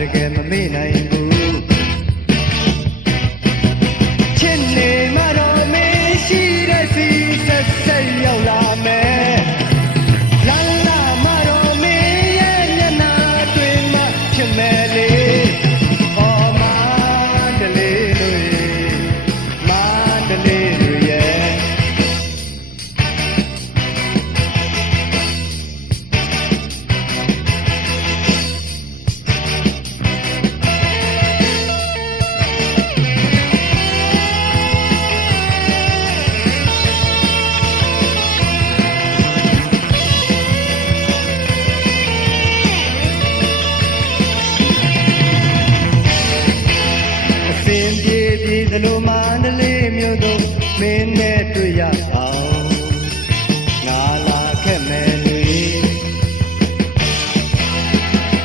တကယ်မမေ့နိုင်ဘူးချစ်နေမှတော့မင်းရှိတဲ့စီဆက်ဆက်ရောက်လာမယ်လာလာမှတော့မင်းရဲ့မျက်နှာတွေ့မှဖြစ်မယ်လေအော်မန္တလေးတွေမန္တလေးတွေရဲ့ဒီလိုမန္တလေးမြို့တို့မင်းနဲ့တွေ့ရအောင်ငါလာခဲ့မယ်လေ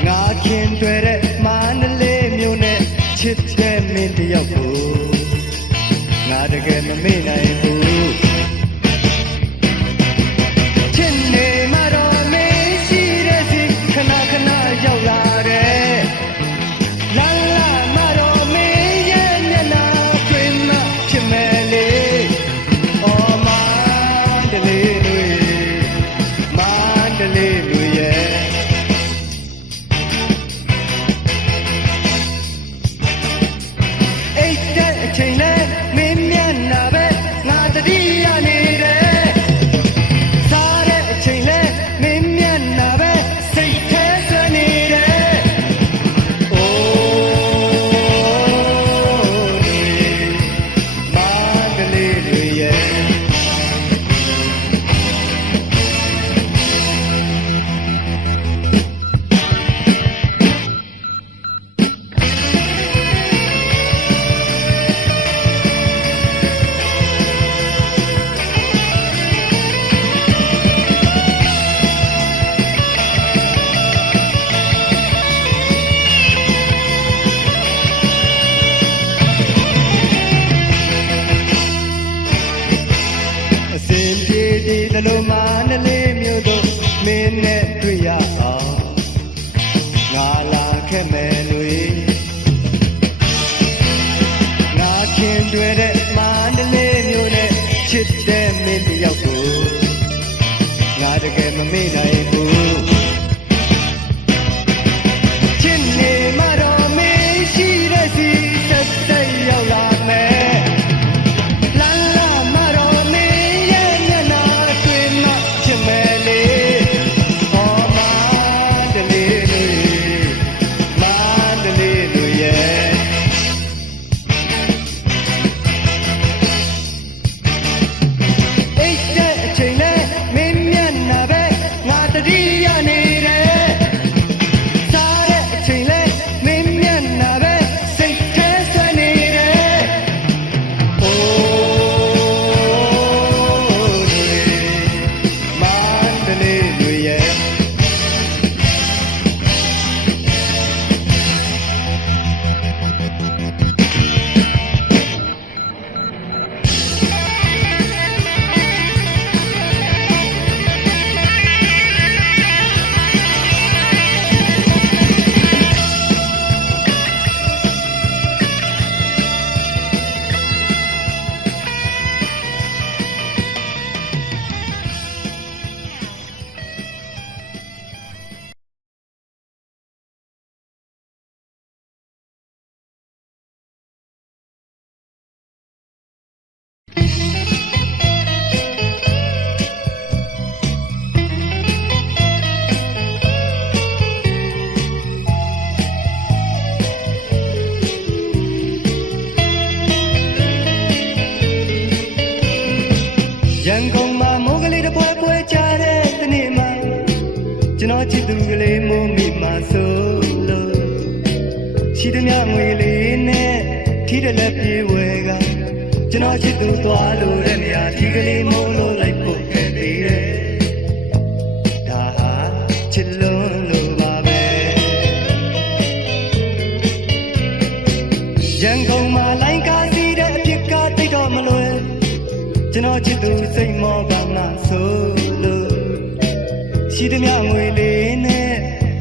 ငါခင်တွေ့တဲ့မန္တလေးမြို့နဲ့ချစ်တဲ့မင်းတယောက်ကိုငါတကယ်မမေ့နိုင်ဘူးချစ်နေမှတော့မင်းရှိတဲ့စီခဏခဏရောက်လာတယ်လာလာမှတော့မင်းရဲ့မျက်နှာဖြစ်မယ်လေအော်မန္တလေးတွေမန္တလေးတွေရဲ့အိတ်တဲ့အချိန်လဲမင်းမျက်နှာပဲငါတတိယနေတယ်စားတဲ့အချိန်လဲမင်းမျက်နှာပဲစိတ်ထဲဆွနေတယ်အိုးဒီလိုမန္တလေးမြို့တို့မင်းနဲ့တွေ့ရအောင်ငါလာခဲ့မယ်လို့ငါခင်တွေ့တဲ့မန္တလေးမြို့နဲ့ချစ်တဲ့မင်းတယောက်ကိုငါတကယ်မမေ့နိုင်ဘူးချစ်နေမှတော့မင်းရှိတဲ့စီဆက်ဆက်ရောက်လာမယ်လာလာမှတော့မင်းရဲ့မျက်နှာတွေ့မှဖြစ်မယ်လေအော်မန္တလေးတွေမန္တလေးတွေရဲ့အိတ်တဲ့အချိန်လဲမင်းမျက်နှာပဲငါတတိယနေတယ်စားတဲ့အချိန်လဲမင်းမျက်နှာပဲစိတ်ထဲဆွနေတယ်အိုးတွေမန္တလေးတွေရဲ့ရန်ကုန်မှာမိုးကလေးတစ်ပွဲပွဲကြတဲ့တနေ့မှာကျွန်တော်ချစ်သူကလေးမိုးမိမှာဆိုလို့ရှိသမျှငွေလေးနဲ့ထီးတဲ့လက်ပြေဝဲကကျွန်တော်ချစ်သူသွားလို့တဲ့နေရာဒီကလေးမိုးလို့လိုက်ပို့ခဲ့သေးတယ်ဒါဟာချစ်လို့လို့ပါပဲရန်ကုန်မှာလိုင်းကားစီးတဲ့အဖြစ်ကတိတ်တော့မလွယ်ကျွန်တော်ချစ်သူစိတ်မောကငါဆိုလို့ရှိသမျှငွေလေးနဲ့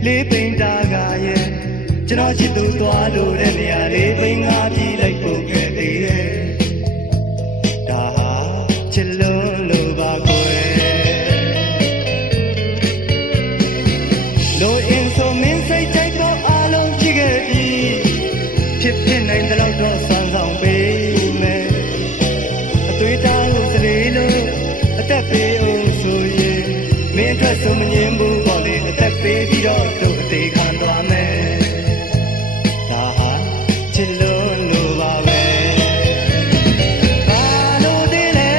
လေးပိန်တာကရဲ့ ကျွန်တော်ချစ်သူသွားလို့တဲ့နေရာလေးပိန်ငါပြေးလိုက်ဖို့ခဲ့သေးတယ်ဒါဟာချစ်လုံးလို့ပါကွယ်လိုအင်းဆိုမင်းစိတ်ကြိုက်တော့အားလုံးကြည့်ခဲ့ပြီဖြစ်ဖြစ်နိုင်တဲ့လောက်တော့စွမ်းဆောင်ပေးမယ်အသွေးသားကိုစလေလို့အသက်ပေးအောင်ဆိုရင်မင်းအတွက်ဆိုမငြင်းဘူးပေါ့လေအသက်ပေးပြီးတော့တို့အသေးခံသွားမယ်ဒါဟာချစ်လို့လို့ပါပဲဘာလို့ဒီလဲ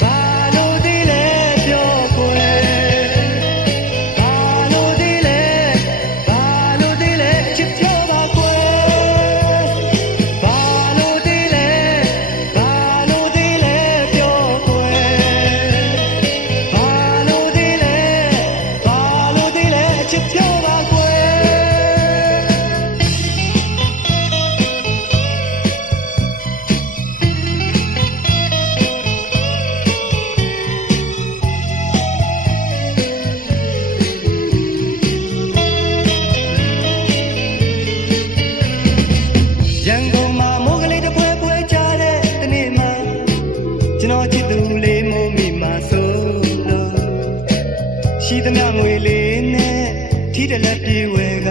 ဘာလို့ဒီလဲပြောကွယ်ဘာလို့ဒီလဲဘာလို့ဒီလဲချစ်ပြောပါကွယ်ဘာလို့ဒီလဲဘာလို့ဒီလဲပြောကွယ်ဘာလို့ဒီလဲဘာလို့ဒီလဲချစ်ပြောပါကွယ်ရန်ကုန်မှာမိုးကလေးတစ်ဖွဲဖွဲချတဲ့တနေ့မှာကျွန်တော်ချစ်သူလေးမိုးမိမှာဆိုလို့ရှိသမျှငွေလေးနဲ့ထီးတလက်ပြေဝဲက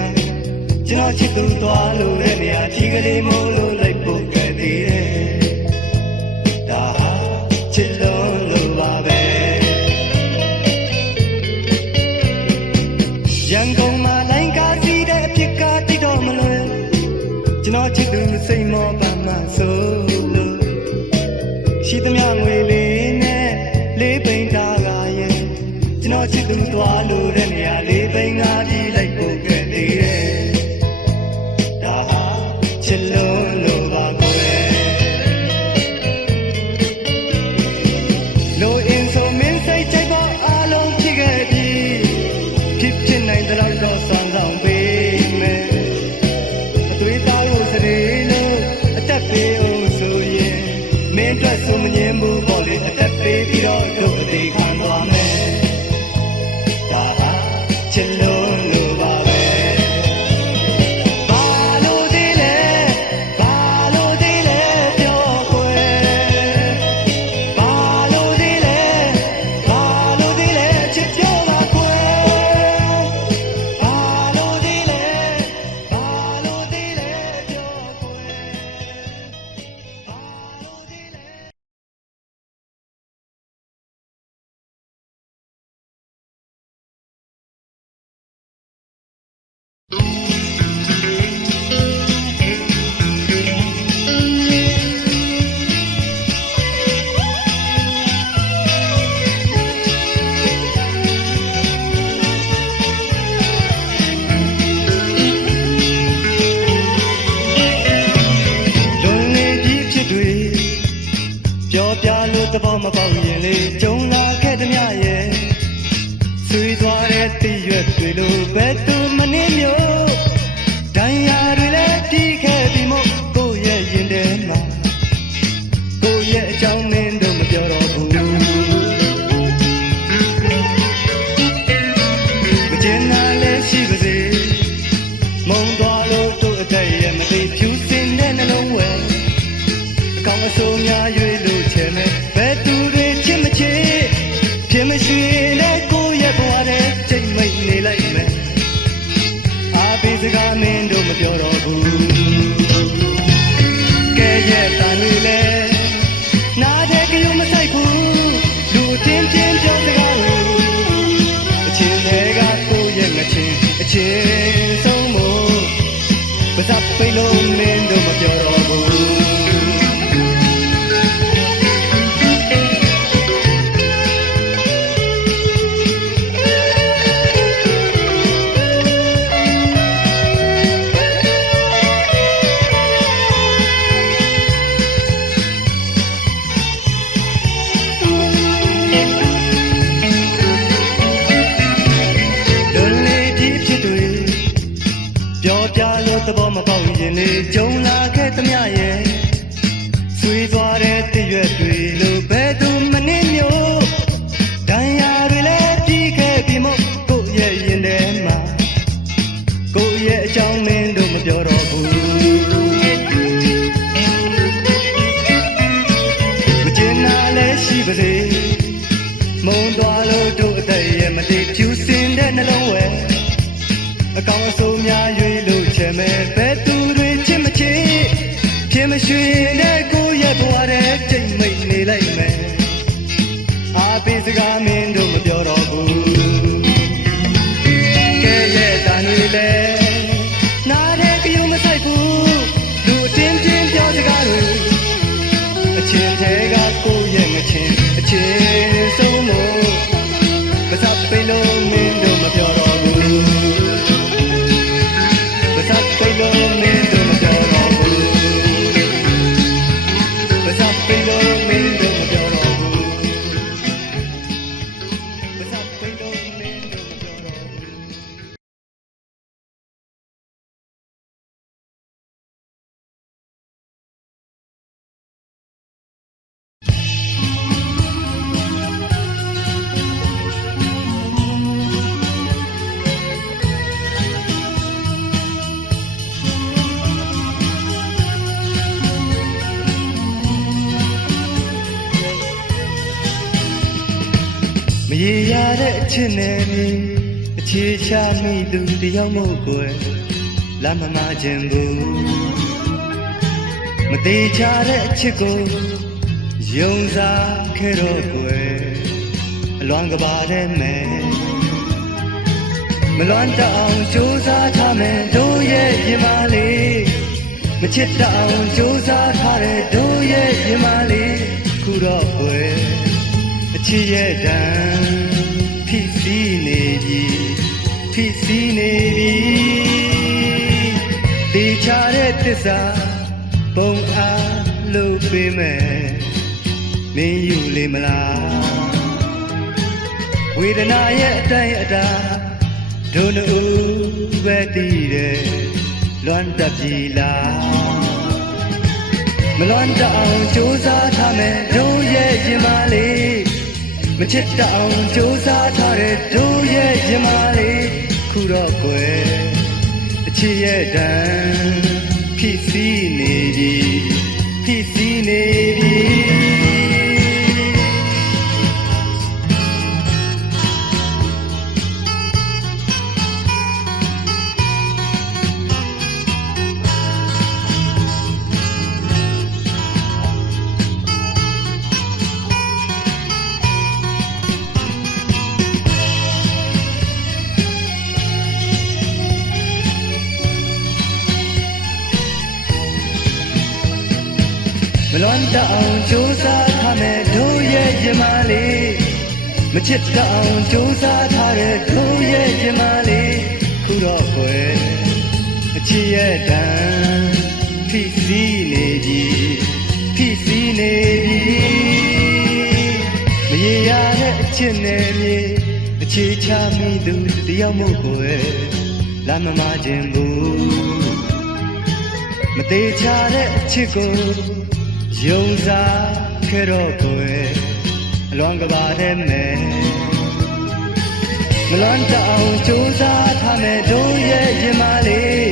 ကျွန်တော်ချစ်သူသွားလို့တဲ့နေရာထီးကလေးမိုးလို့လိုက်ဖို့ခဲ့သေးတယ်ဒါဟာချစ်လို့လို့ပါပဲရန်ကုန်မှာလိုင်းကားစီးတဲ့အဖြစ်ကတိတော့မလွယ်ကျွန်တော်ချစ်သူစိတ်မောပါမှဆိုလို့ရှိသမျှငွေလေးနဲ့လေးပိန်သားကရဲ့ကျွန်တော်ချစ်သူသွားလို့တဲ့နေရာလေးပိန်ငါပြေးလိုက်ဖို့ခဲ့သေးတယ်ဒါဟာချစ်လို့လို့ပါကွယ်လိုအင်းဆိုမင်းစိတ်ကြိုက်တော့အားလုံးကြည့်ခဲ့ပြီဖြစ်ဖြစ်နိုင်တဲ့လောက်တော့စွမ်းဆောင်ပေးမယ်အသွေးသားကိုစရေလို့အသက်ပေးအောင်ဆိုရင်မင်းအတွက်ဆိုမငြင်းဘူးပေါ့လေအသက်ပေးပြီးတော့တို့အသေးခံသွားမယ်ဒါဟာချစ်လို့လို့ပါပဲဘာလို့ဒီလဲဘာလို့ဒီလဲပြောကွယ်ဘာလို့ဒီလဲဘာလို့ဒီလဲချစ်ပြောပါကွယ်ဘာလို့ဒီလဲဘာလို့ဒီလဲပြောကွယ်ဘာလို့ဒီလဲလွန်လေပြီးဖြစ်တွေပြောပြလို့သဘောမပေါက်ရင်လေကြုံလာခဲ့သမျှရဲ့ဆွေးသွားတဲ့တည့်ရွက်တွေလို့ဘယ်သူမနှင်းမျိုးဒဏ်ရာတွေလည်းပြီးခဲ့ပြီမို့ကိုယ့်ရဲ့ရင်ထဲမှာကိုယ့်ရဲ့အကြောင်းမင်းတို့မပြောတော့ဘူးမကျင်နာလည်းရှိပါစေမုံသွားလို့တို့အသက်ရဲ့မသိဖြူစင်တဲ့နှလုံးဝဲအကောင်အဆိုးများရွေးလို့ချင်မယ်ဘယ်သူတွေချစ်မချစ်ဖြစ်မရှိတဲ့ကိုယ့်ရဲ့ဘဝနဲ့ချိန်မိတ်နေလိုက်မယ်အားပေးစကားမင်းတို့မပြောတော့ဘူးကဲရဲ့တန်တွေလဲနားတဲ့ကယူမဆိုင်ဘူးလူချင်းချင်းပြောစကားကိုအချင်းတွေကကိုယ့်ရဲ့ငချင်းအချင်းဆုံးမို့ပါစပ်ပိတ်လို့မင်းတို့မပြောတော့ဘူးသဘောမပေါက်ရင်လေကြုံလာခဲ့သမျှရဲ့ဆွေးသွားတဲ့တည့်ရွက်တွေလို့ဘယ်သူမနှင်းမျိုးဒဏ်ရာတွေလည်းပြီးခဲ့ပြီမို့ကိုယ့်ရဲ့ရင်ထဲမှာကိုယ့်ရဲ့အကြောင်းမင်းတို့မ နှလုံးဝဲအကောင်အဆိုးများရွေးလို့ချင်မဲ့ဘယ်သူတွေချစ်မချစ်ဖြစ်မရွှေနဲ့ကိုရဲ့ဘဝတဲ့ကြိတ်မိတ်နေလိုက်မယ်အားပေးစကားမင်းတို့မပြောတော့ဘူးကဲရဲ့တန်တွေလဲနားတဲ့ကယူမဆိုင်ဘူးလူအတင်းတင်းပြောစကားတွေအချင်းသေးကကိုရဲ့ငချင်းအချင်းဆုံးလို့မစပ်ပိလို့မင်းတို့မပြောတော့ဘူးမစပ်ပိလို့မင်းတို့မပြောတော့ဘူးမစပ်ပိလို့မင်းတို့မပြောတော့ဘူးမစပ်ပိလို့မင်းတို့မပြောတော့မရေရတဲ့အချစ်နဲ့အခြေချမိသူတယောက်မို့ကိုယ်လမ်းမမခြင်းဘူးမသေးချတဲ့အချစ်ကိုယုံစားခဲ့တော့ကိုယ်အလွန်ကပါတဲ့မယ်မလွန်တအောင်ကြိုးစားထားမယ်တို့ရဲ့ရင်မလေးမချစ်တအောင်ကြိုးစားထားတဲ့တို့ရဲ့ရင်မလေးခုတော့ကိုယ်အချစ်ရဲ့တန်ဖြစ်စီနေပြီဖြစ်စီနေပြီဒီချတဲ့သစ္စာပုံအားလို့ပေးမယ်မင်းယူလေမလားဝေဒနာရဲ့အတိုင်းအတာဒုနူပဲတည်တယ်လွမ်းတပြီလားမလွမ်းတအောင်ကြိုးစားထားမယ်တို့ရဲ့ရင်မလေးမချစ်တအောင်ကြိုးစားထားတဲ့တို့ရဲ့ရင်မလေးခုတော့ကွယ်အချစ်ရဲ့တန်ဖြစ်စီနေပြီဖြစ်စီနေပြီမလွန်တအောင်ကြိုးစားထားမယ်တို့ရဲ့ရင်မလေးမချစ်တအောင်ကြိုးစားထားတဲ့တို့ရဲ့ရင်မလေးခုတော့ကွယ်အချစ်ရဲ့တန်ဖြစ်စီနေပြီဖြစ်စီနေပြီမရေရတဲ့အချစ်နဲ့မြေအခြေချမိသူတယောက်မို့ကွယ်လမ်းမမခြင်းဘူးမသေးချတဲ့အချစ်ကိုယုံစားခဲ့တော့ကိုယ်အလွန်ကပါတဲ့မယ်မလွန်တအောင်ကြိုးစားထားမယ်တို့ရဲ့ရင်မလေး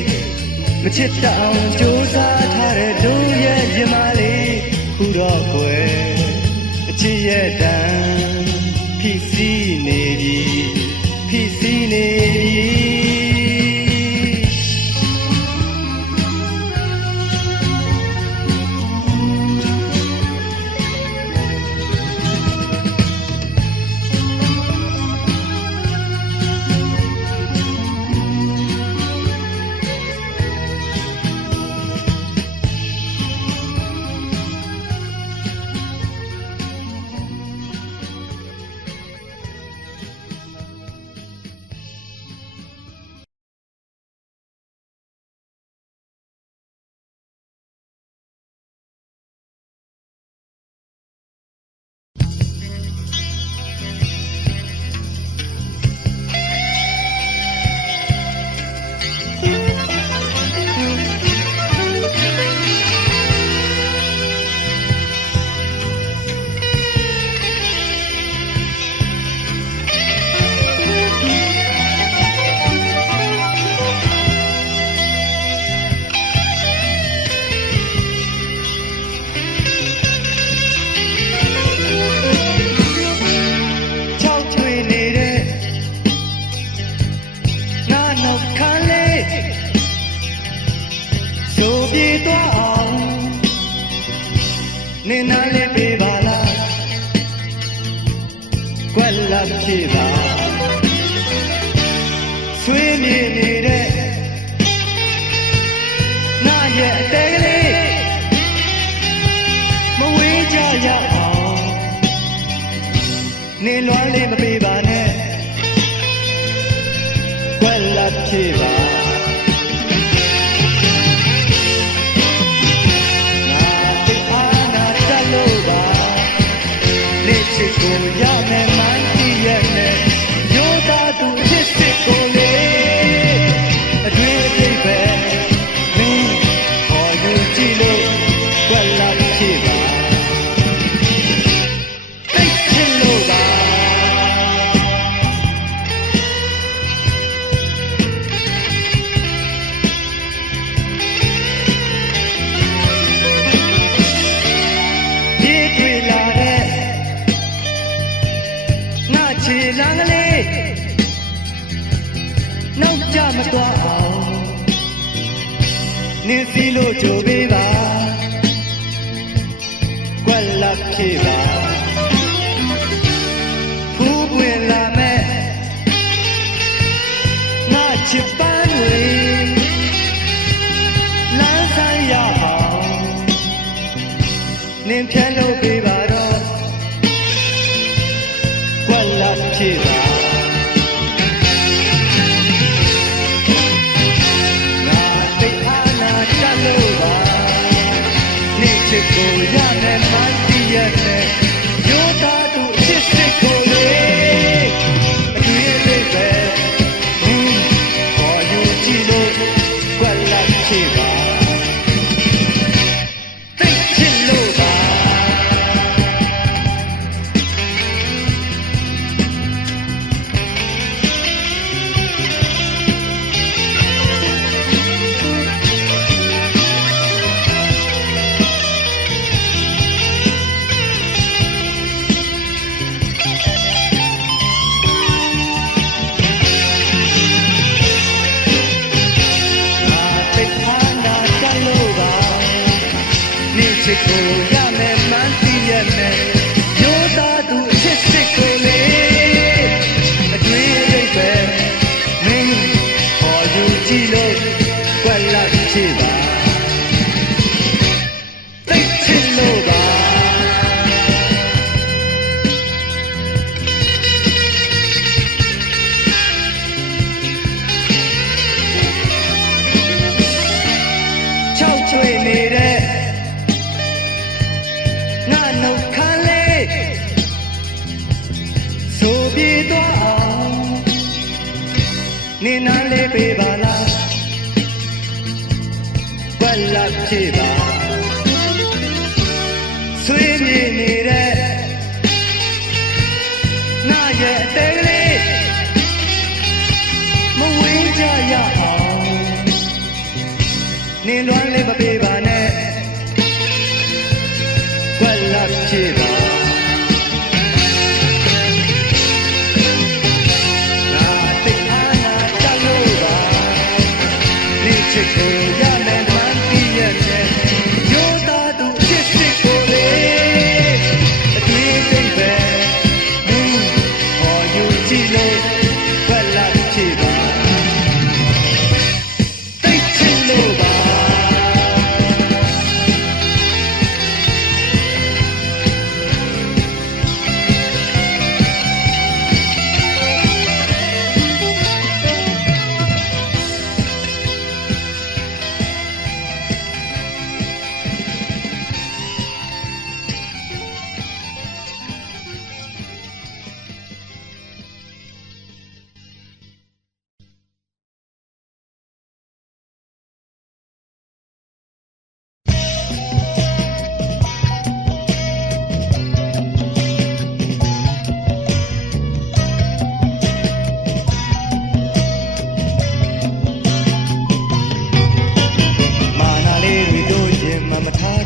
မချစ်တအောင်ကြိုးစားထားတဲ့တို့ရဲ့ရင်မလေးခုတော့ကိုယ်အချစ်ရဲ့တန်ဖြစ်စီနေပြီဖြစ်စီနေပြီ နေနာလေးပေးပါလားကွက်လက်ဖြစ်ပါဆွေးမြေနေတဲ့နာရဲ့အသေးကလေးမဝေးကြရအောင်နေလွမ်းလေးမပေးပါနဲ့ကွက်လက်ဖြစ်ပါကိုရမယ်မှန်းသိရဲ့နဲ့ရိုးသားသူအစ်စ်ကိုလေအတွင်းအပြိပ်ပဲမင်းဟောယူကြည့်လို့ကွက်လာဖြစ်ပါသိချင်လို့ပါဒီတွေ့လာတဲ့ခြေလမ်းကလေးနောက်ကျမသွားအောင်နေစီလို့ကြိုပေးပါကွက်လက်ဖြစ်ပါဖူးပွင့်လာမဲ့ငါချစ်ပန်းတွေလမ်းဆိုင်ရအောင်နင်ဖြန်းလို့ပေးပါတော့ကွက်လက်ဖြစ်ပါငါသိအားနာချလို့ပါနေချစ်ကိုရမယ်မှန်းသိရဲ့နဲ့ရိုးသားသူအစ်စ်ကိုလေအတွင်းလေးပဲဟောယူကြည့်လို့ကွက်လက်ဖြစ်ပါသိချစ်လို့ပါချစ်ကိုရမယ်မှန်းသိရဲ့နဲ့ရိုးသားသူအစ်စ်ကိုလေအတွင်းရိပ်ပဲမင်းဟောယူကြည့်လို့ကွက်လက်ဖြစ်ပါသိချင်လို့ပါချောက်ချွေနေတဲ့ငါနှုတ်ခမ်းလေးဆိုပြေသွားအောင်နေနာလေးပေးပါလားကွက်လက်ဖြစ်ပါဆွေးမြေနေတဲ့ငါရဲ့အသေးကလေးမဝေးကြရအောင်နေလွမ်းလေးမပေးပါနဲ့ကွက်လက်ဖြစ်ပါငါသိအားနာချလို့ပါနေချစ်ကိုရမယ်မှန်းသိရဲ့နဲ့ရိုးသားသူအစ်စ်ကိုလေအတွင်းသိပဲမင်းဟောယူကြည့်လို့ကွက်လက်ဖြစ်ပါသိချင်လို့ပါ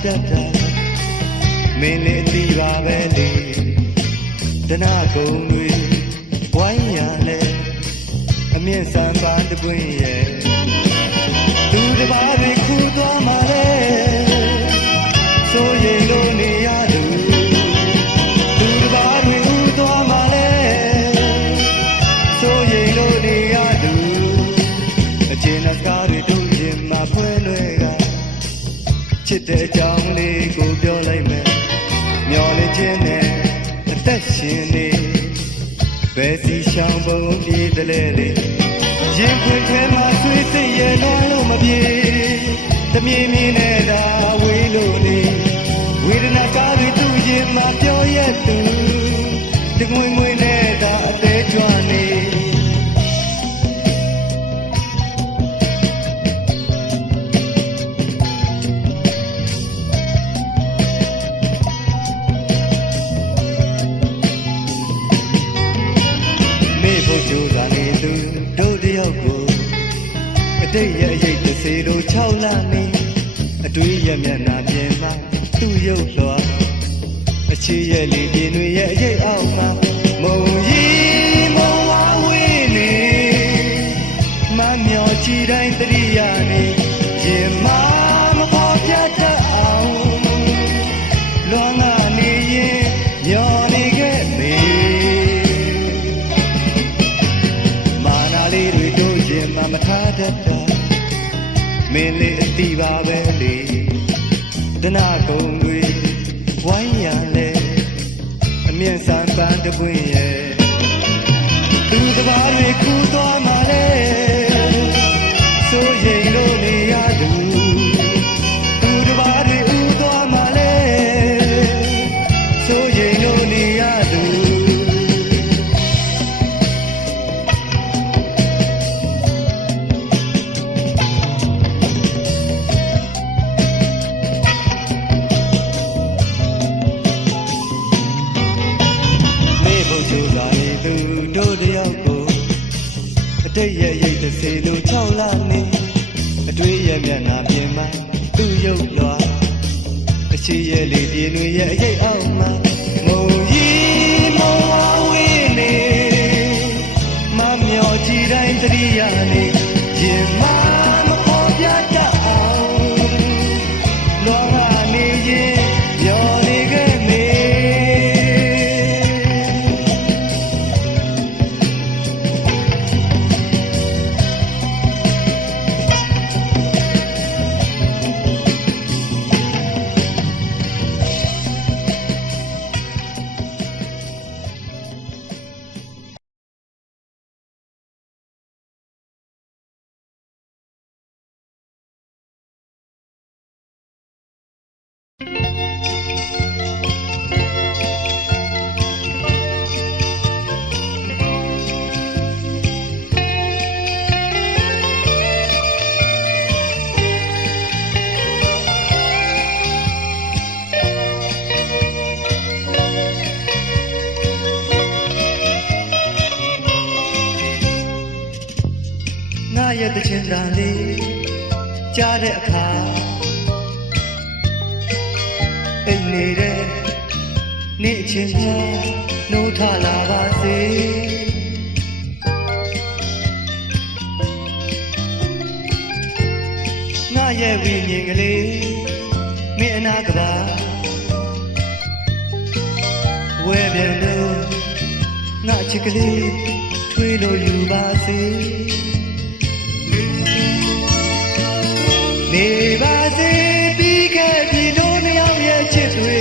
တတ်တာမင်းလေးအတီးပါပဲလေတနာကုံတွေဝိုင်းရလဲအမြင့်စံပန်းတပွင့်ရဲ့သူတစ်ပါးတွေခူသွားမှာလဲဆိုရင်လို့နေရ စ်တဲ့အကြောင်းလေးကိုပြောလိုက်မယ်မျောလင်းခြင်းနဲ့အသက်ရှင်နေဘယ်စီရှောင်ပုံပြေးတယ်လေရင်ခွင်ထဲမှာဆွေးစိတ်ရတော့လို့မပြေတမြင်မြင်နဲ့သာဝေးလို့နေဝေဒနာကားတွေသူ့ရင်မှာပြောရက်သူတငွေငွေနဲ့သာအသေးကြွနေကြိုးစားနေသူတို့တယောက်ကိုအတိတ်ရဲ့အရေးတစ်စေလို့6လနေအတွေးရဲ့မျက်နှာပြင်မှာသူ့ရုပ်လွှာအချီရဲ့လေပြင်းတွေရဲ့အရေးအောက်မှာမုံရီမုံဝါဝေးနေမမျောကြည့်တိုင်းတရိယာနေရင်မမပေါ်ပြတ်တတ်အောင်လွန်ကနေရင်မျောနေခဲ့မေမထားတတ်တာမင်းလေးအတိပါပဲလေတနာကုံတွေဝိုင်းရလဲအမြင့်ဆန်းပန်းတပွင့်ရဲ့သူတပါးတွေကူသွားမှလဲဆိုရင်လို့နေရသူသူတပါးတွေဥသွားမှလဲဆိုရင်လို့နေရသူတို့တယောက်ကိုအတိတ်ရဲ့ရိတ်တစ်စေလို့6လနေအတွေးရဲ့မျက်နှာပြင်မှာသူ့ရုပ်လွှာအချီရဲ့လေပြင်းတွေရဲ့အရေးအောက်မှာမုံကြီးမုံဝါဝေးနေမမျောကြည့်တိုင်းတရိယာနေရင်မမပေါ်ပြတတ်အောင်လောကနေရင်မျောနေခဲ့မေရဲ့တချင်တန်လေးကြားတဲ့အခါအိမ်နေတဲ့နေ့အချင်းများနှိုးထလာပါစေငါရဲ့ဝိညာဉ်ကလေးမင်းအနာကပါဝဲပြန်လို့ငါချစ်ကလေးထွေးလို့ယူပါစေနေပါစေပြီးခဲ့ပြီတို့နှစ်ယောက်ရဲ့ချစ်တွေ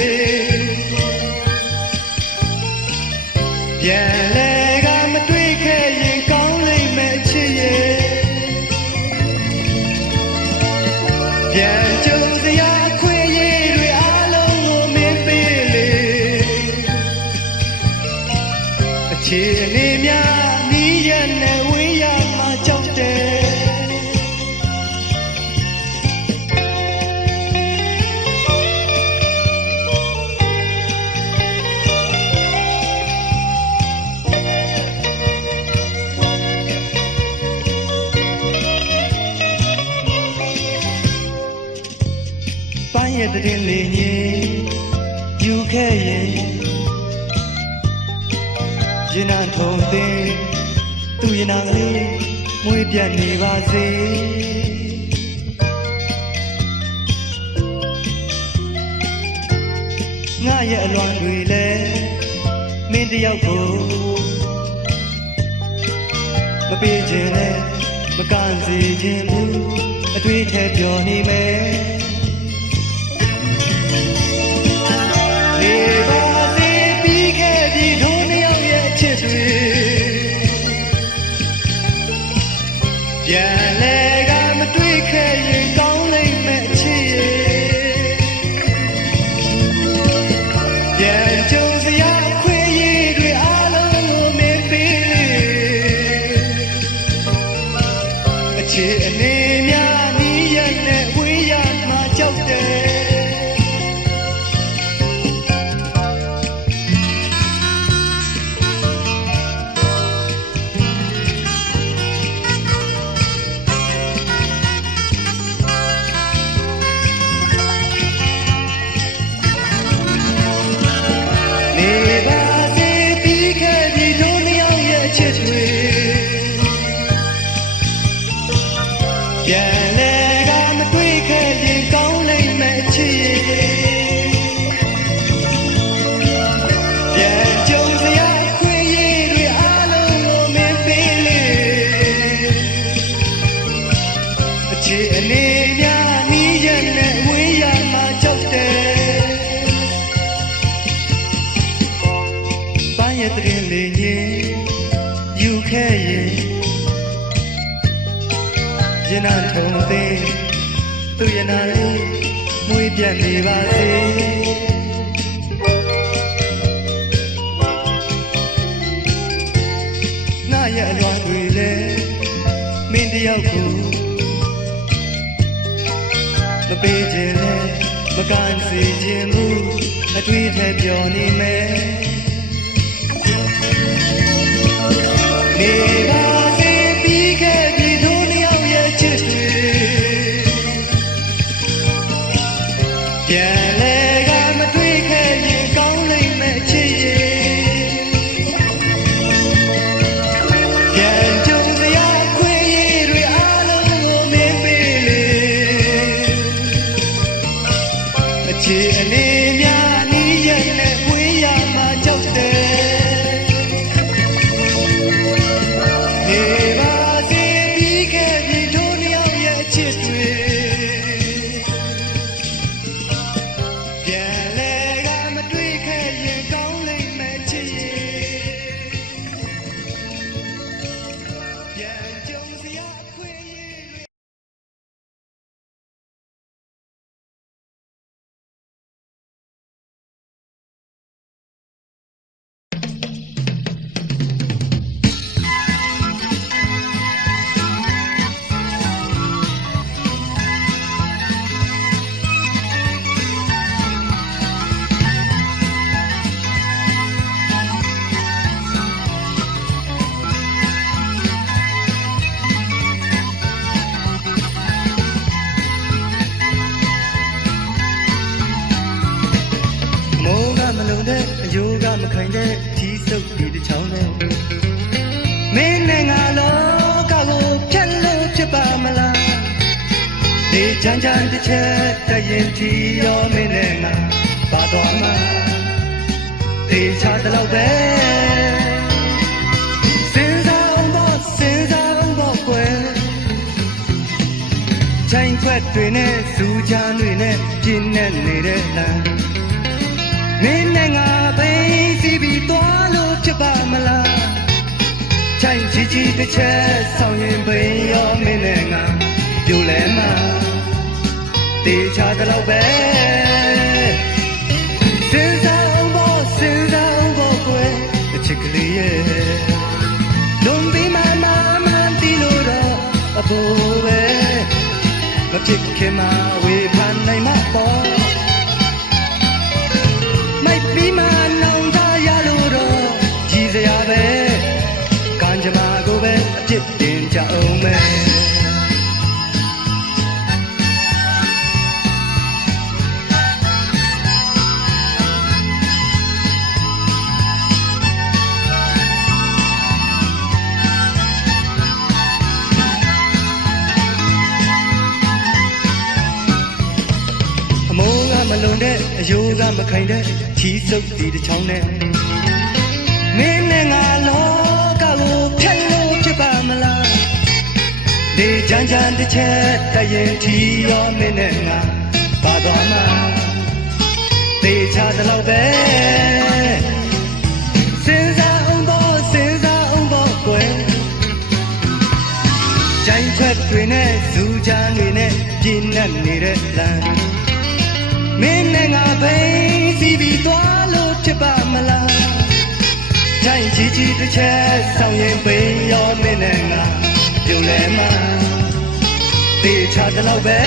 ပြန်လဲကမတွေ့ခဲ့ရင်ကောင်းလိမ့်မယ်ချစ်ရဲ့ပြန်ကြုံစရာခွင့်ရည်တွေအားလုံးကိုမင်းပေးလေအခြေအနေများနီးရနဲ့ဝေးရမှာကြောက်တယ်ရဲ့တဲ့လေးညင်ယူခဲ့ရင်ရင်နာထုံသိသူရင်နာကလေးမွေးပြတ်နေပါစေငါရဲ့အလွန်တွေလဲမင်းတယောက်ကိုမပေးခြင်းနဲ့မကန်စေခြင်းဘူးအတွေ့အထိပျော်နေမယ် မွေးပြတ်နေပါစေငါရဲ့အလွန်တွေလည်းမင်းတယောက်ကိုမပေးခြင်းလဲမကန်စေခြင်းဘူးအတွေ့အထပြောနေမယ်နေပါစေပြီးခဲ့ပြီတို့နှစ်ယောက်ရဲ့ချစ်တွေပြန်လဲကမတွေ့ခဲ့ရင်ကောင်းလိမ့်မယ်ချစ်ရဲ့ပြန်ကြုံစရာခွင့်ရည်တွေအားလုံးကိုမင်းပေးလေအခြေအနေများနီးရဲ့နဲ့ဝေးရမှာကြောက်တယ်နေပါစေပြီးခဲ့ပြီတို့နှစ်ယောက်ရဲ့ချစ်တွေပြန်လဲကမတွေ့ခဲ့ရင်ကောင်းလိမ့်မယ်ချစ်ရဲ့ပြန်ကြုံစရာခွင့်ရည်တွေမိုးကမလုံတဲ့အယိုးကမခိုင်တဲ့ကြီးစုပ်ဒီတစ်ချောင်းနဲ့မင်းနဲ့ငါလောကကိုဖြတ်လို့ဖြစ်ပါမလားဒီချမ်းချမ်းတစ်ချက်တရင်ထီရောမင်းနဲ့ငါပါသွားမှာဒီချတဲ့လောက်ပဲစဉ်းစားဖို့ကွယ်ချိန်ခွက်တွေနဲ့စူးချမ်းတွေနဲ့ပြင်းနေနေတဲ့လမ်းမင်းနဲ့ငါပိတ်စီပြီးသွားလို့ဖြစ်ပါမလားချိန်ကြီးတစ်ချက်ဆောင်ရင်ပိန်ရောမင်းနဲ့ငါပြိုလဲမှာတေချာတဲ့လောက်ပဲစဉ်းစားဖို့ကွယ်အချစ်ကလေးရဲ့လွန်ပြီးမှတီးလို့တော့အဖို့ပဲမဖြစ်ခင်မှာဝေဖန်နိုင်မှာပေါ့ပြီးမှနောင်တရလို့တော့ကြည်စရာပဲကံကြမ္မာကိုပဲအပြစ်တင်ကြအောင်မယ်အမိုးကမလုံတဲ့အယိုးကမခိုင်တဲ့ချီးစုပ်ဒီတစ်ချောင်းနဲ့မင်းနဲ့ငါလောကကိုဖြတ်လို့ဖြစ်ပါမလားဒီချမ်းချမ်းတစ်ချက်တရင်ထီရောမင်းနဲ့ငါပါသွားမှာတေချာတဲ့လောက်ပဲစဉ်းစားအောင်ဖို့ကွယ်ချိန်ချက်တွေနဲ့စူးချမ်းတွေနဲ့ပြင်းနေတဲ့လမ်းမင်းနဲ့ငါပိတ်စီပြီးသွားလို့ဖြစ်ပါမလားချိန်ကြီးတစ်ချက်ဆောင်ရင်ပိန်ရောမင်းနဲ့ငါပြုံးလဲမှာတေချာတဲ့လောက်ပဲ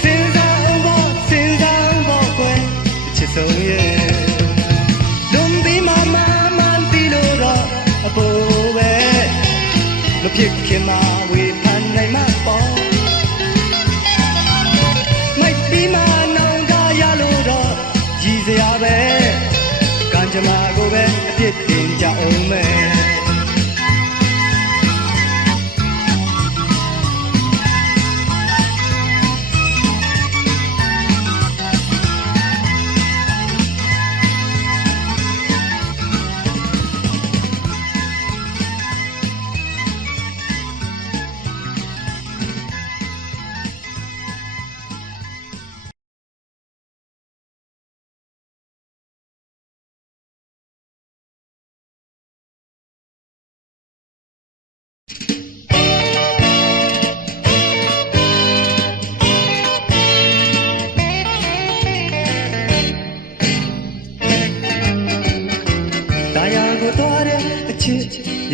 စဉ်းစားဖို့ကွယ်ချစ်ဆုံးရဲ့လွန်ပြီးမှတီးလို့တော့အဖို့ပဲမဖြစ်ခင်မှာဝေဖန်နိုင်မှာပေါ့ပြီးမှနောင်တရလို့တော့ကြည်စရာပဲကံကြမ္မာကိုပဲအပြစ်တင်ကြအောင်မယ်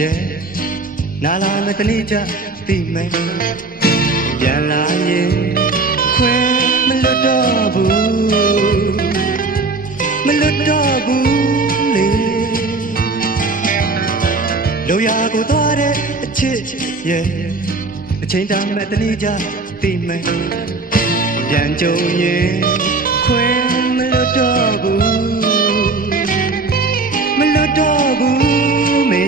yeah နာလာမဲ့တနေ့ကြသိမယ်ပြန်လာရင်ခွင့်မလွတ်တော့ဘူးမလွတ်တော့ဘူးလေလိုရာကိုသွားတဲ့အချစ် yeah အချိန်တန်မဲ့တနေ့ကြသိမယ်ပြန်ကြုံရင်ခွင့်မလွတ်တော့ဘူးမလွတ်တော့ဘူးမေ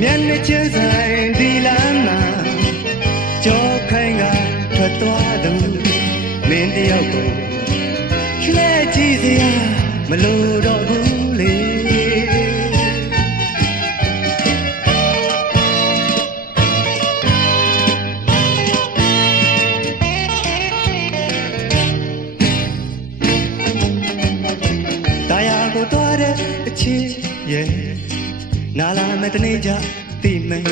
မျက်နှာချင်းဆိုင်ဒီလမ်းမှာကြောခိုင်းကထွက်သွားသူမင်းတယောက်ကိုလှည့်ကြည့်စရာမလိုတော့ဘူးလေတရားကိုသွားတဲ့အချစ်ရဲ့နာလာမဲ့တနေ့ကြသိမယ်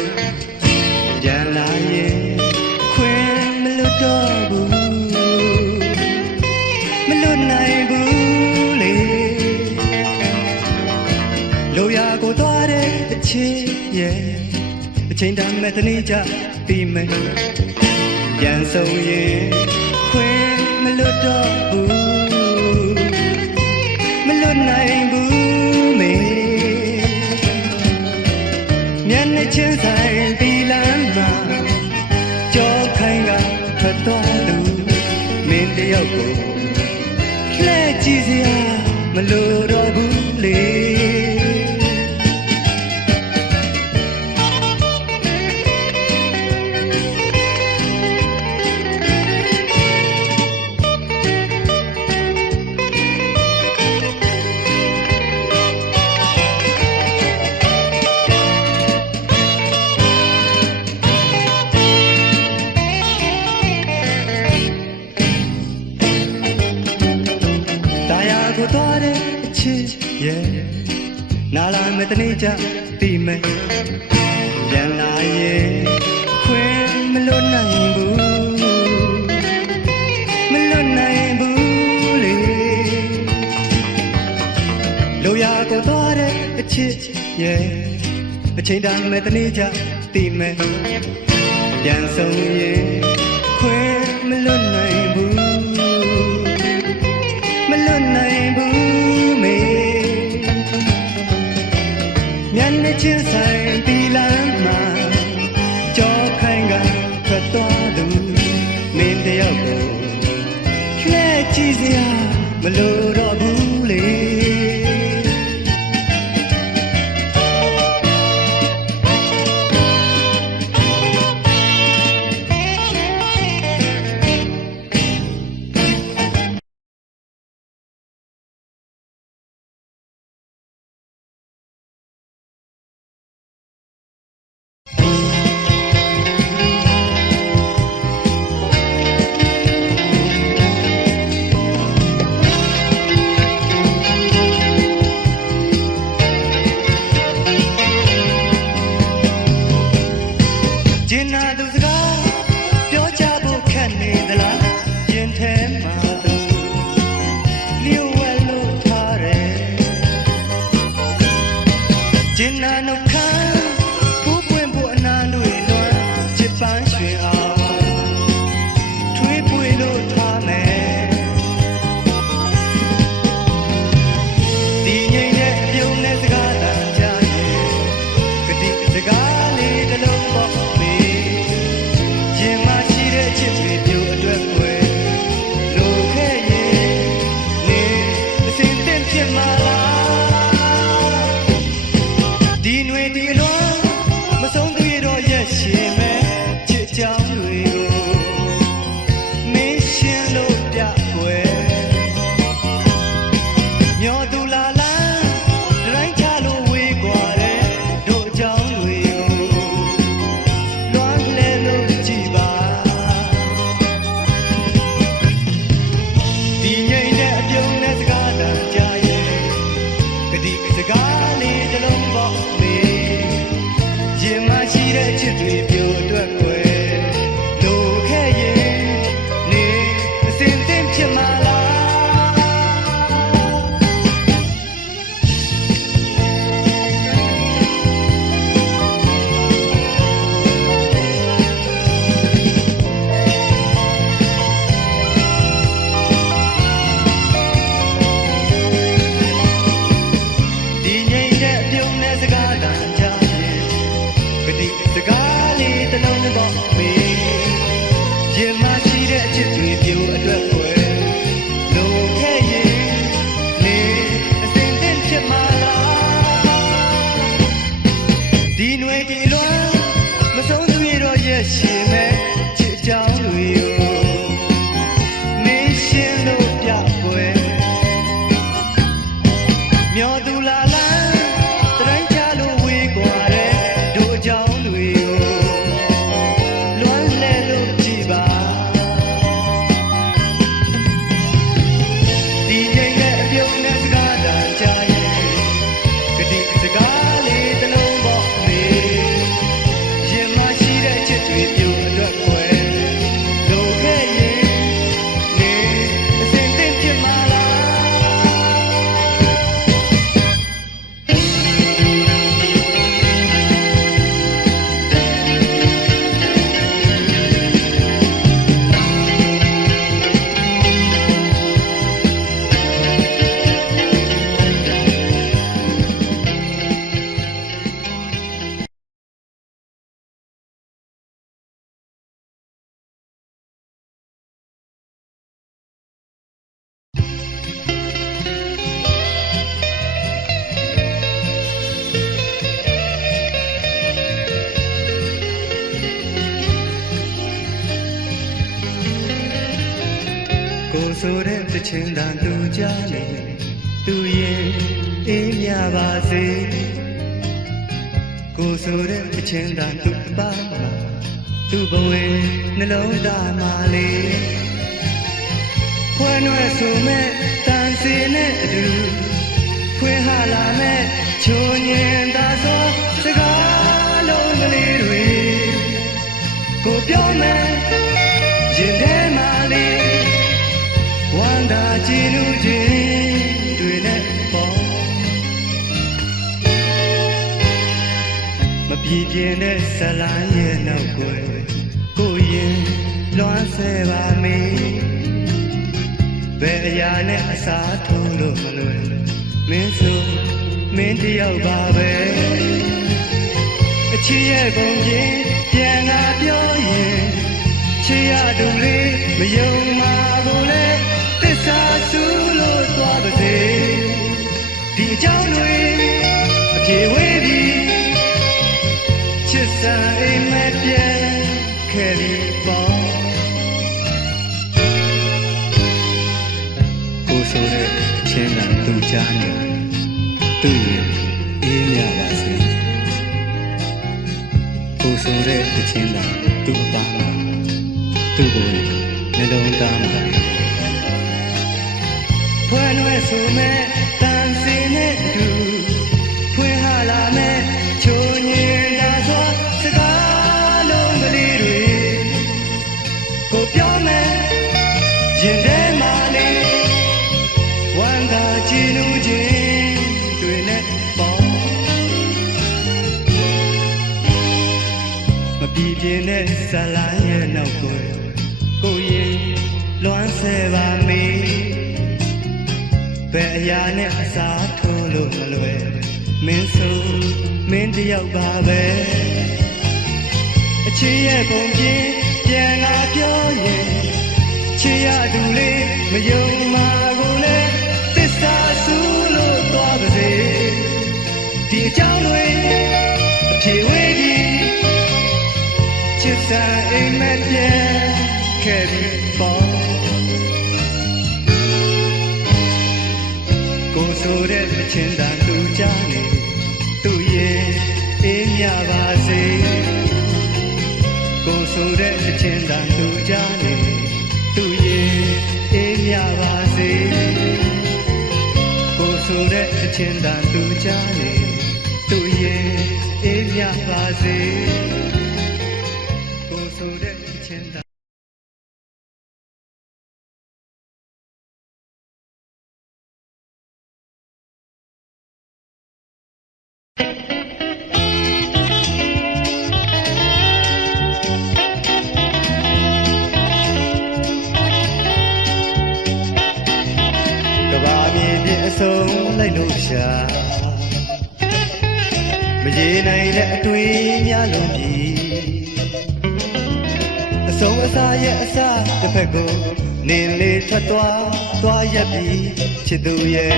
ပြန်လာရင်ခွင့်မလွတ်တော့ဘူးမလွတ်နိုင်ဘူးလေလိုရာကိုသွားတဲ့အချစ်ရဲ့အချိန်တန်မဲ့တနေ့ကြသိမယ်ပြန်ဆုံးရင်ခွင့်မလွတ်တော့ဘူးမလွတ်နိုင်ဘူးမေမျက်နှာချင်းဆိုင်ဒီလမ်းမှာကြောခိုင်းကထွက်သွားသူမင်းတယောက်ကိုလှည့်ကြည့်စရာမလိုတော့ဘူးလေကိုသွားတဲ့အချစ်ရဲ့နာလာမဲ့တနေ့ကြသိမယ်ပြန်လာရင်ခွင့်မလွတ်နိုင်ဘူးမလွတ်နိုင်ဘူးလေလိုရာကိုသွားတဲ့အချစ်ရဲ့အချိန်တန်မဲ့တနေ့ကြသိမယ်ပြန်ဆုံးရင်ခွင့်မလွတ်နိုင်ဘူးမလွတ်နိုင်ဘူးမေမျက်နှာချင်းဆိုင်ဒီလမ်းမှာကြောခိုင်းကထွက်သွားသူမင်းတယောက်ကိုလှည့်ကြည့်စရာမလိုတော့ဘူးလေ ကိုဆိုတဲ့တခြင်းတန်သူကြနေသူရဲ့အေးမြပါစေကိုဆိုတဲ့တခြင်းတန်သူပါမှာသူ့ဘဝနှလုံးသားမှာလေဖွယ်နှွယ်ဆိုမဲ့တန်စီနဲ့အတူဖွင့်ဟာလာမဲ့ချိုးညင်သာသောစကားလုံးကလေးတွေကိုပြောမယ်ရင်ထဲမှာလေးဝမ်းသာကြည်နူးခြင်းတွေနဲ့ပေါ်မပြေပြင်းတဲ့ဇလန်းရဲ့နောက်ွယ်ကိုရင်လွမ်းဆဲပါမေးဘယ်အရာနဲ့အစားထိုးလို့မလွယ်မင်းဆိုမင်းတယောက်ပါပဲအချစ်ရဲ့ပုံချင်းပြန်ငါပြောရင်ချစ်ရတူလေးမယုံမှာကိုလေသစ္စာစုလို့သွားပါစေဒီအကြောင်းတွေအပြေဝေးပြီးချစ်စံအိမ်မက်ပြန်ခဲ့ပြီးပေါ့ကိုဆိုတဲ့အချင်းတန်သူကြားနေသူ့ရဲ့အေးမြပါစေကိုဆိုတဲ့အချင်းတန်သူ့အသားမှာသူ့ကိုနှလုံးသားမှာဖွယ်နှွယ်ဆိုမဲ့တန်စင်နဲ့အတူဖွင့်ဟာလာမဲ့ချိုးညင်သာသောစကားလုံးကလေးတွေကိုပြောမယ်ရင်ထဲမှာလေးဝမ်းသာကြည်နူးခြင်းတွေနဲ့ပေါ်မပြေပြင်းတဲ့ဇလန်းရဲ့နောက်ကိုကိုရင်လွမ်းဆဲပါမေးဘယ်အရာနဲ့အစားထိုးလို့မလွယ်မင်းဆိုမင်းတယောက်ပါပဲအချစ်ရဲ့ပုံချင်းပြန်လာပြောရင်ချစ်ရတူလေးမယုံမှာကိုလေသစ္စာစုလို့သွားပါစေဒီအကြောင်းတွေအပြေဝေးပြီးချစ်စာအိမ်မက်ပြန်ခဲ့ပြီးပေါ့ကိုဆိုတဲ့အချင်းတန်သူကြနေသူရဲ့အေးမြပါစေကိုဆိုတဲ့အချင်းတန်သူကြနေသူရဲ့အေးမြပါစေကိုဆိုတဲ့အချင်းတန်သူကြနေသူရဲ့အေးမြပါစေကိုဆိုတဲ့အချင်းတန်ဆုံးလိုက်လို့ရှာမရေနိုင်တဲ့အတွေ့များလုံးပြီအဆုံးအစာရဲ့အစာတစ်ဖက်ကိုနေလေထွက်သွားရက်ပြီးချစ်သူရဲ့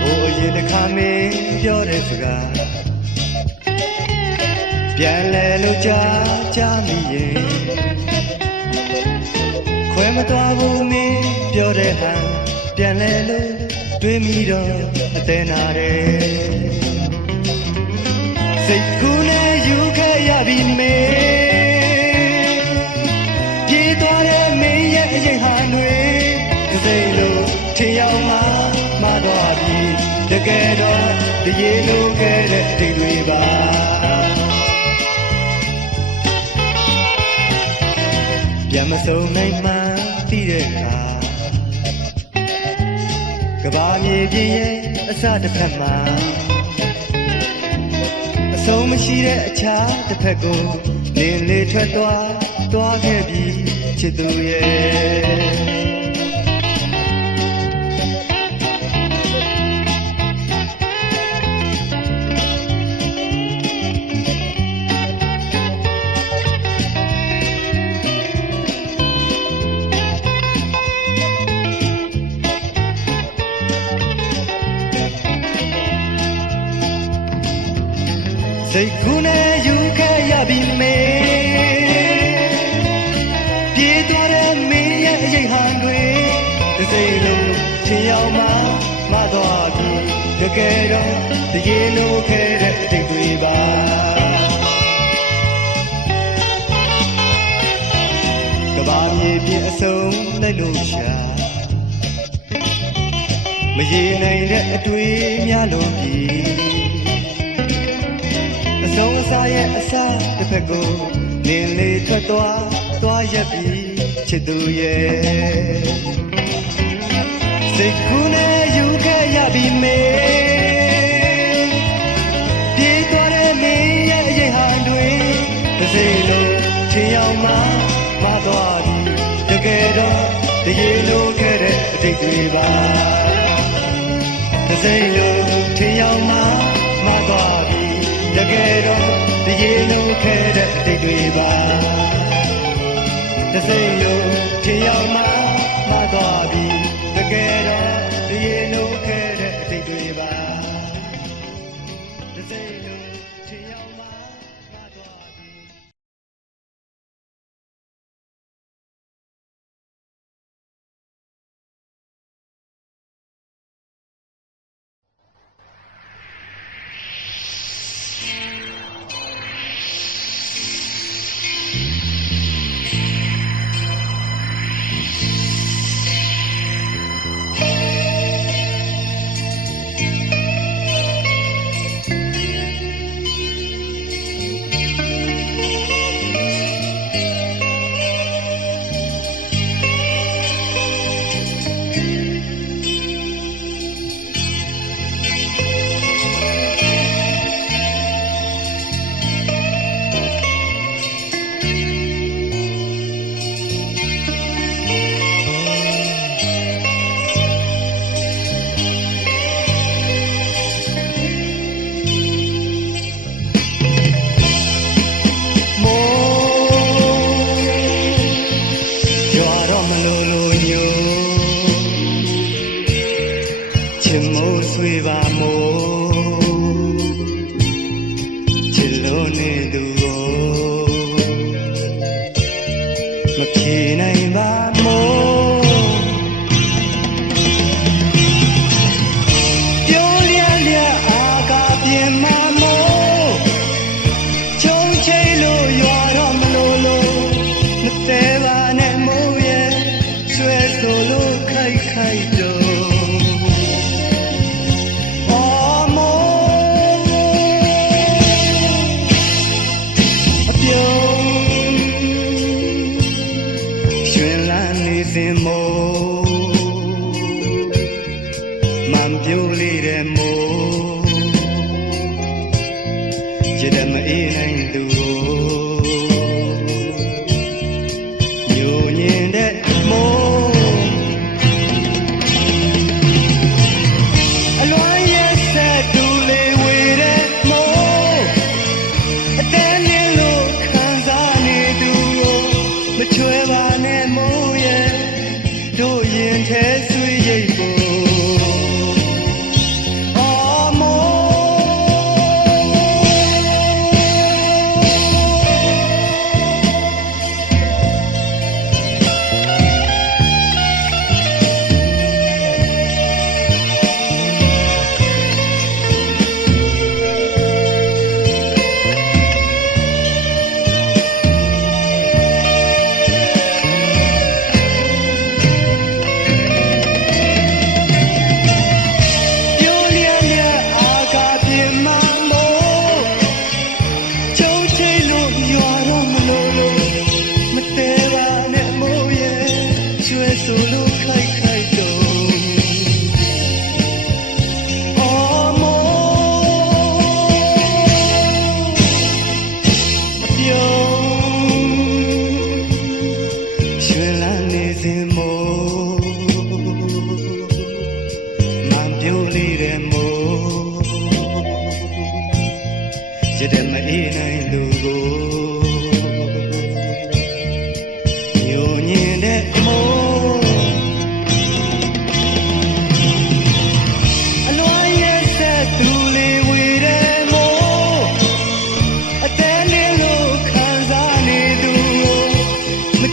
ဟိုအရင်တစ်ခါမင်းပြောတဲ့စကားပြန်လဲလို့ကြားမိရင်ခွဲမသွားဘူးမင်းပြောတဲ့ဟန်ပြန်လဲလို့တွေးမိတော့အသေးနာတယ်စိတ်ကူးနဲ့ယူခဲ့ရပြီမင်းပြေးသွားတဲ့မင်းရဲ့အရင်ဟန်တွေစိတ်လို့ထင်ရောက်မှသွားပြီတကယ်တော့တရေလိုခဲ့တဲ့အတိတ်တွေပါပြန်မစုံနိုင်မှသိတဲ့အခါကဘာမြေပြင်းရဲ့အစတစ်ဖက်မှာအဆုံးမရှိတဲ့အခြားတစ်ဖက်ကိုလင်းလေးထွက်သွားခဲ့ပြီးချစ်သူရဲ့စိတ်ကူးနဲ့ယူခဲ့ရပြီမေ ချင်းရောက်မှမသွားပြီတကယ်တော့တရေလို့ခဲ့တဲ့အတိတ်တွေပါကဘာမြေပြည့်အစုံလိုက်လို့ရှာမရေနိုင်တဲ့အတွေ့များလို့ပြီအစုံအစားရဲ့အစားတစ်ဖက်ကိုလင်းလေးထွက်သွားရက်ပြီးချစ်သူရဲ့စိတ်ကူးနဲ့ယူခဲ့ရပြီမေပြေးသွားတဲ့မင်းရဲ့အရေးဟန်တွေတစ်စိလုံးချင်းရောက်မှမသွားပြီတကယ်တော့တရေလို့ခဲ့တဲ့အတိတ်တွေပါတစ်စိလုံးချင်းရောက်မှမသွားပြီတကယ်တော့တရေလို့ခဲ့တဲ့အတိတ်တွေပါတစ်စိလုံးချင်းရောက်မှမသွားပြီတကယ်တော့တရေလို့ခဲ့တဲ့အတိတ်တွေပါတစ်စိလုံးချင်းရောက်မှမသွားပြီ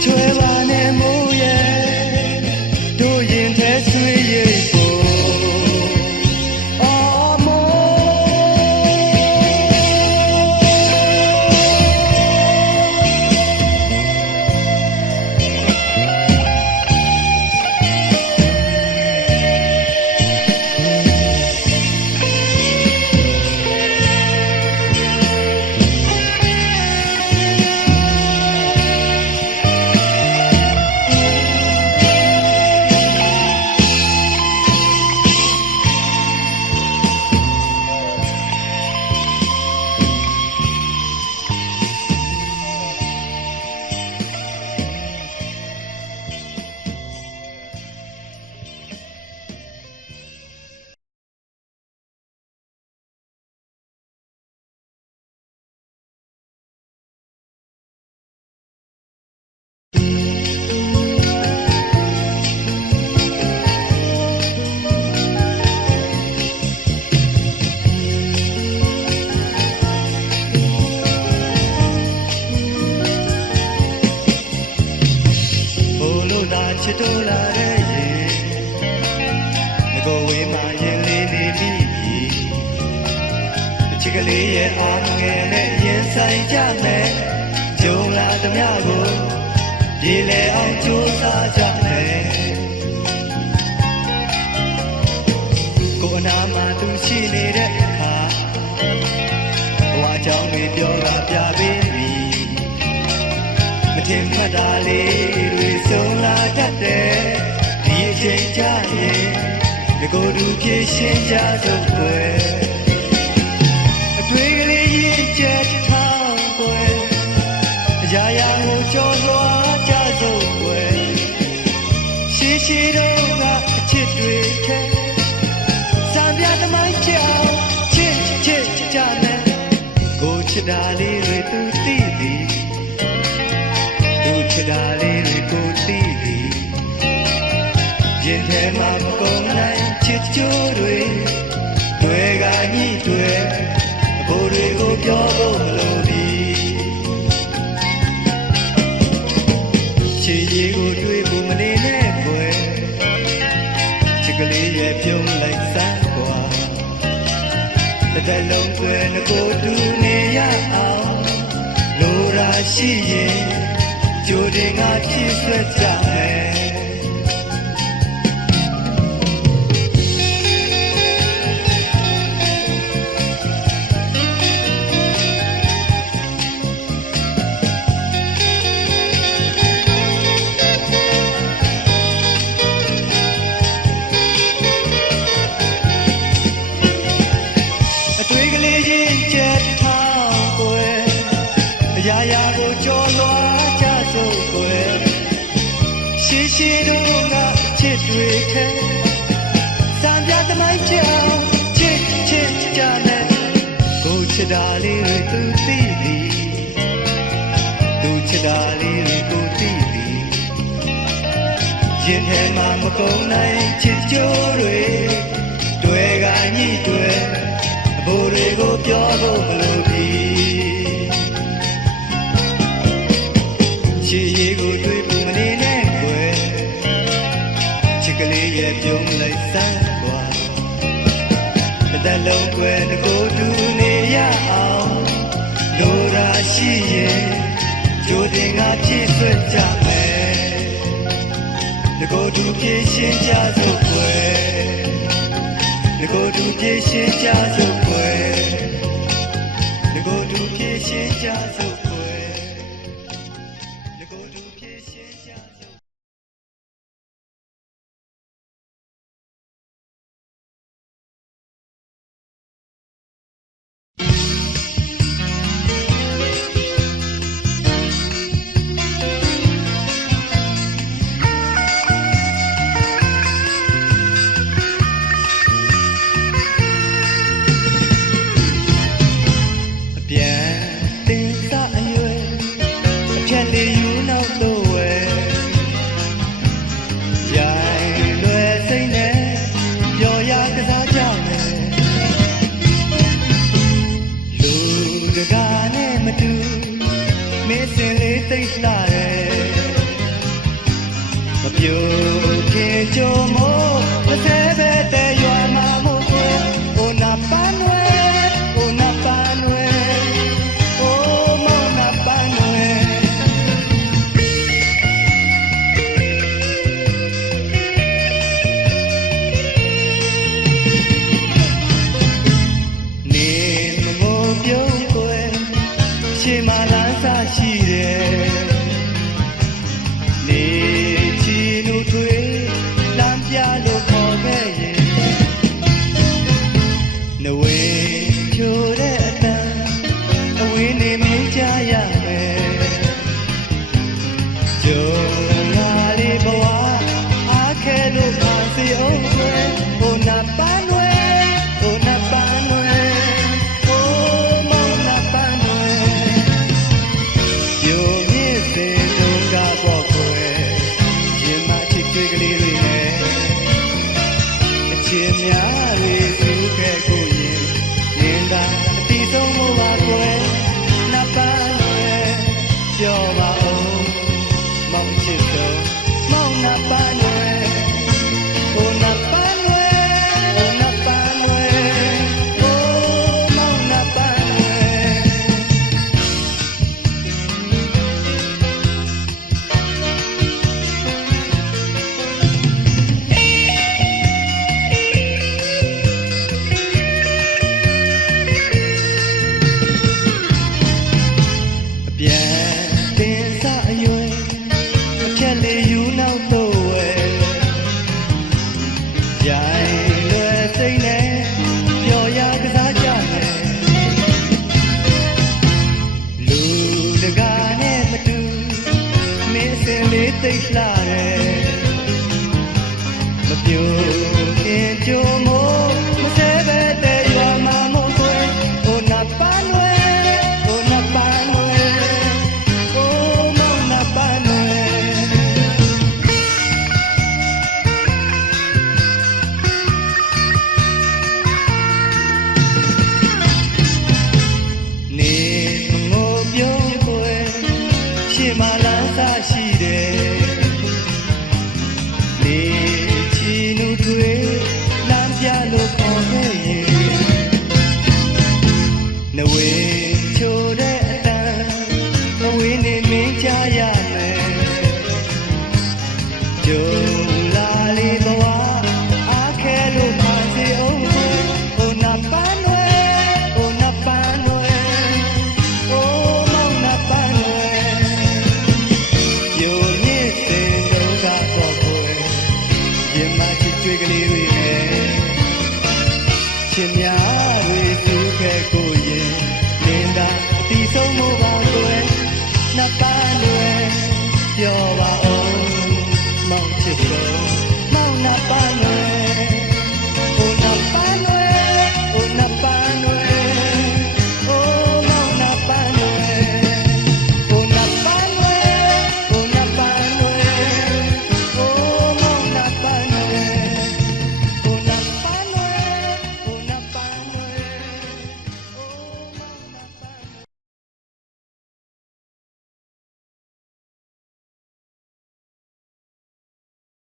ချွဲပါနဲ့မိုးရဲ့တို့ရင်ထဲဆွေးရိပ် ဖြစ်တော့လာတဲ့ရင်ငကိုဝေးမှရင်လေးနေပြီအချစ်ကလေးရဲ့အားငယ်နဲ့ရင်ဆိုင်ကြမယ်ကြုံလာသမျှကိုပြေလဲအောင်ကြိုးစားကြမယ်ကိုအနာမှာသူရှိနေတဲ့အခါဘဝကြောင့်တွေပြောတာပြပေးပြီမထင်မှတ်တာလေးတွေဆုံးလာတတ်တယ်ဒီအချိန်ကြရင်ငကိုတူပြေရှင်းကြစို့ွယ်အတွေ့ကလေးရင်ကျက်ထောင်းွယ်အရာရာကိုကြော်လွှားကြစို့ွယ်ရှိရှိတော့ကအချစ်တွေထဲစံပြသမိုင်းကြောင်ချစ်ကြမယ်ကိုချစ်တာလေးတွေသူသိသည်သူချစ်တာလေးတွေကိုသိသည်ရင်ထဲမှာမကုန်နိုင်ချစ်ကြိုးတွေကညှိတွေအဖို့တွေကိုပြောဖို့မလိုပြီချစ်ရည်ကိုတွေ့ဖို့မနေနဲ့ကွယ်ချစ်ကလေးရဲ့ပြုံးလိုက်စမ်းကွာတစ်လုံးကွယ်ငကိုတူနေရအောင်လိုရာရှိရင်ကြိုတင်ကပြည့်စွက်ကြမယ်ရှိတော့ကချစ်တွေထဲစံပြသမိုင်းကြောင်ချစ်ကြမယ်ကိုချစ်တာလေးတွေသူသိသည်သူချစ်တာလေးတွေကိုသိသည်ရင်ထဲမှာမကုန်နိုင်ချစ်ကြိုးတွေကညှိတွေအဖို့တွေကိုပြောဖို့မလိုပြီချစ်ရည်ကိုတွေ့ဖို့မနေနဲ့ကလေးရဲ့ပြုံးလိုက်စမ်းကွာတစ်လုံးကွယ်တကိုတူနေရအောင်လိုရာရှိရင်ကြိုတင်ကပြည့်စွက်ကြမယ်တကိုတူပြည့်ရှင်းကြစို့ကွယ်တကိုတူပြည့်ရှင်းကြစို့ကွယ်တကိုတူပြည့်ရှင်းကြစို့ကွယ်တကိုတူပြည့်ရှင်းကြစို့ လှတယ်မပြိုခင်ကြိုမို့မစဲပဲတဲ့ရွာမှာမို့ကွယ်ဟိုနပန်းွယ်ဟိုနပန်းွယ်ဟိုမောင်နပန်းွယ်နေငိုပြုံးကွယ်ရှေ့မှာလမ်းစာရှိတယ်လေချီနုတွေလမ်းပြလို့ခေါ်ခဲ့ရင်နဝေချိုတဲ့အတန်အဝေးနေမင်းကြားရမယ်ကြုံလာလေဘဝအားခဲလို့ပါစေအောင်ဟိုနပန်းွယ်ဟိုနပန်းွယ်ဟိုမောင်နပန်းွယ်ယိုမြင့်စင်တော့ကတော့ကွယ်ရင်မချစ်တွေ့ကလေးတွေနဲ့ရှင်များတွေသူခဲ့ကိုရင်